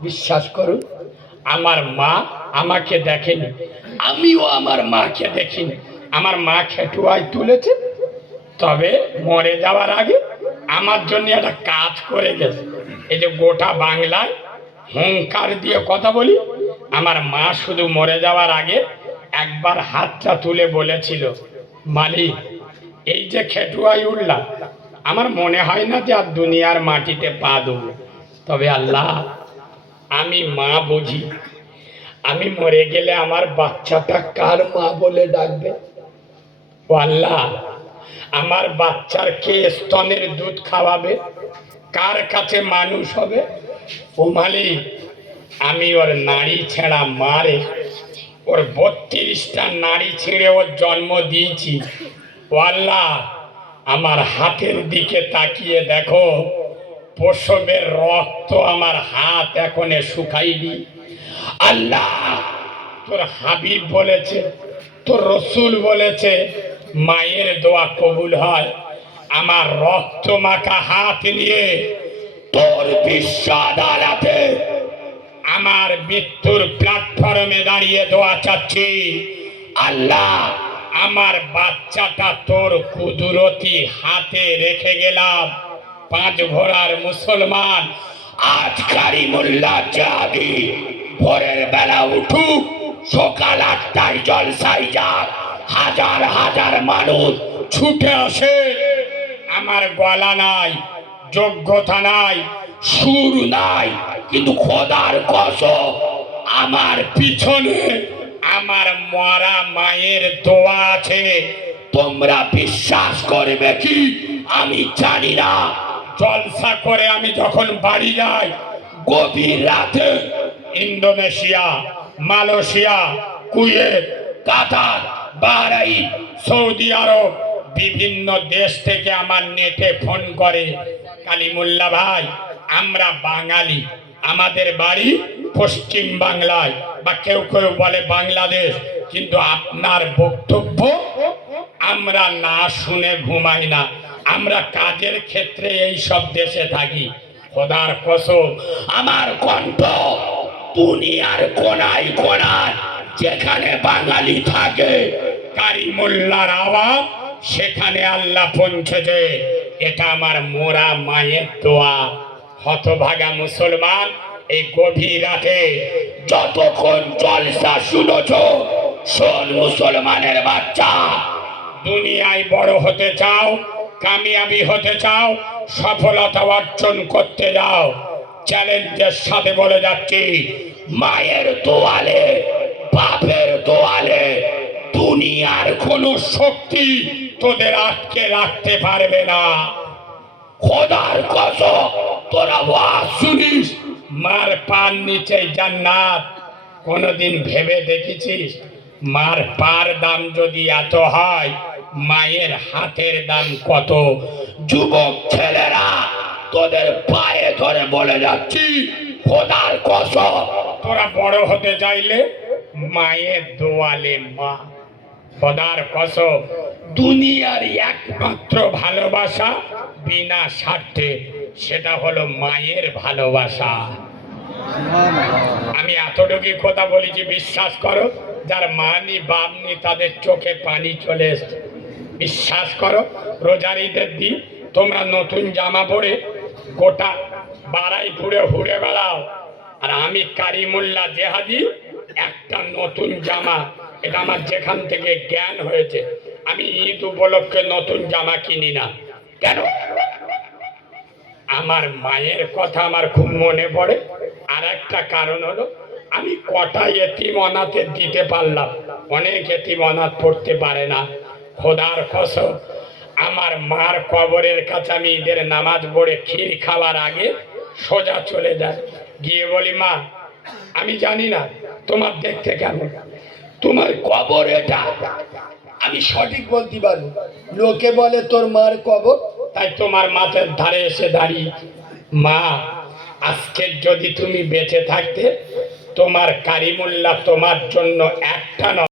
বিশ্বাস করুন, আমার মা আমাকে দেখেনি, আমিও আমার মাকে দেখিনি। আমার মা খেটুয়ায় তুলেছে, তবে মরে যাওয়ার আগে আমার জন্য একটা কাজ করে গেছে। এই যে গোটা বাংলায় হুঙ্কার দিয়ে কথা বলি, আমার মা শুধু মরে যাওয়ার আগে একবার হাতটা তুলে বলেছিল, মালিক এই যে খেটুয়ায় উঠলাম, আমার মনে হয় না যে আর দুনিয়ার মাটিতে পা দেব। তবে আল্লাহ, আমি মা বুঝি, আমি মরে গেলে আমার বাচ্চাটা কার মা বলে ডাকবে? ও আল্লাহ, আমার বাচ্চার কে স্তনের দুধ খাওয়াবে, কার কাছে মানুষ হবে? ও মালিক, আমি ওর নাড়ি ছেঁড়া মারে, ওর 32টা নাড়ি ছিঁড়ে ওর জন্ম দিয়েছি। ও আল্লাহ, আমার হাতের দিকে তাকিয়ে দেখো, প্রসবের রক্ত আমার হাত এখনো শুকায়নি। আল্লাহ, তোর হাবিব বলেছে, তোর রসুল বলেছে, মায়ের দোয়া কবুল হয়। আমার রক্ত মাখা হাত নিয়ে তোর বিশ্ব আদালতে আমার মৃত্যুর প্ল্যাটফর্মে দাঁড়িয়ে দোয়া চাচ্ছি, আল্লাহ আমার বাচ্চাটা তোর কুদরতি হাতে রেখে গেলাম। 5 ঘোড়ার মুসলমান আজ কারিমুল্লাহ জাগি, ভোরের বেলা উঠুক, সকাল 8টায় জলসায় যাক, হাজার হাজার মানুষ ছুটে আসে। আমার গলা নাই, যোগ্যতা নাই, সুর নাই, কিন্তু খোদার কসম আমার পিছনে আমার মরা মায়ের দোয়া আছে। তোমরা বিশ্বাস করবে কি আমি জানি না। জলসা করে আমি যখন বাড়ি যাই, গভীর রাতে ইন্দোনেশিয়া, মালয়েশিয়া, কুয়েত, কাতার, বাহরাইন, সৌদি আরব, বিভিন্ন দেশ থেকে আমার নেটে ফোন করে, কালিমুল্লাহ ভাই আমরা বাঙালি, আমাদের বাড়ি পশ্চিম বাংলায়, বা কেউ কেউ বলে বাংলাদেশ, কিন্তু আপনার বক্তব্য আমরা না শুনে ঘুমাই না, আমরা কাজের ক্ষেত্রে এই সব দেশে থাকি। খোদার কসম আমার কণ্ঠ দুনিয়ার কোনায় কোনায় যেখানে বাঙালি থাকে, কারিমুল্লাহর আওয়াজ সেখানে আল্লাহ পৌঁছেছে। এটা আমার মোরা মায়ের দোয়া। হতভাগা মুসলমান, এই গভীর রাতে যতক্ষণ জলসা শুনেছ, শোন মুসলমানের বাচ্চা, দুনিয়ায় বড় হতে চাও, কামিয়াবি হতে চাও, সফলতা অর্জন করতে যাও, চ্যালেঞ্জের সাথে বলে যাচ্ছি, মায়ের দোয়ালে, বাপের দোয়ালে দুনিয়ার কোনো শক্তি তোদের আটকে রাখতে পারবে না। খোদার কসম তোরা ওয়াজ শুনিস, মার পার নিচে জান্নাত। কোনদিন ভেবে দেখেছিস মার পার দাম যদি এত হয়, মায়ের হাতের দাম কত? যুবক ছেলেরা তোদের পায়ে ধরে বলে যাচ্ছি, খোদার কসম তোরা বড় হতে চাইলে মায়ের দোয়ালে মা। খোদার কসম দুনিয়ার একমাত্র ভালোবাসা বিনা স্বার্থে, সেটা হলো মায়ের ভালোবাসা। আমি এতটুকু কথা বলেছি, বিশ্বাস করো, যার মা নি বাপ নি তাদের চোখে পানি চলে এসছে। বিশ্বাস করো, রোজার ঈদের দিন তোমরা নতুন জামা পরে গোটা বারাইপুরে ঘুরে বেড়াও, আর আমি কারিমুল্লাহ জেহাদি একটা নতুন জামা, এটা আমার যেখান থেকে জ্ঞান হয়েছে, আমি ঈদ উপলক্ষে নতুন জামা কিনি না। কেন? আমার মায়ের কথা আমার খুব মনে পড়ে। আর একটা কারণ হলো, আমি কটা এতিম অনাথে দিতে পারলাম, অনেক এতিম অনাথ পড়তে পারে না। খোদার কসম আমার মার কবরের কাছে আমি ঈদের নামাজ পড়ে ক্ষীর খাওয়ার আগে সোজা চলে যাই, গিয়ে বলি, মা আমি জানি না তোমার দেখতে কেমন, তোমার কবর এটা আমি সঠিক বলতে পারবো, লোকে বলে তোর মার কবর, তাই তোমার মাথার ধারে এসে দাঁড়িয়ে, মা আজকে যদি তুমি বেঁচে থাকতে, তোমার কারিমুল্লাহ তোমার জন্য একটা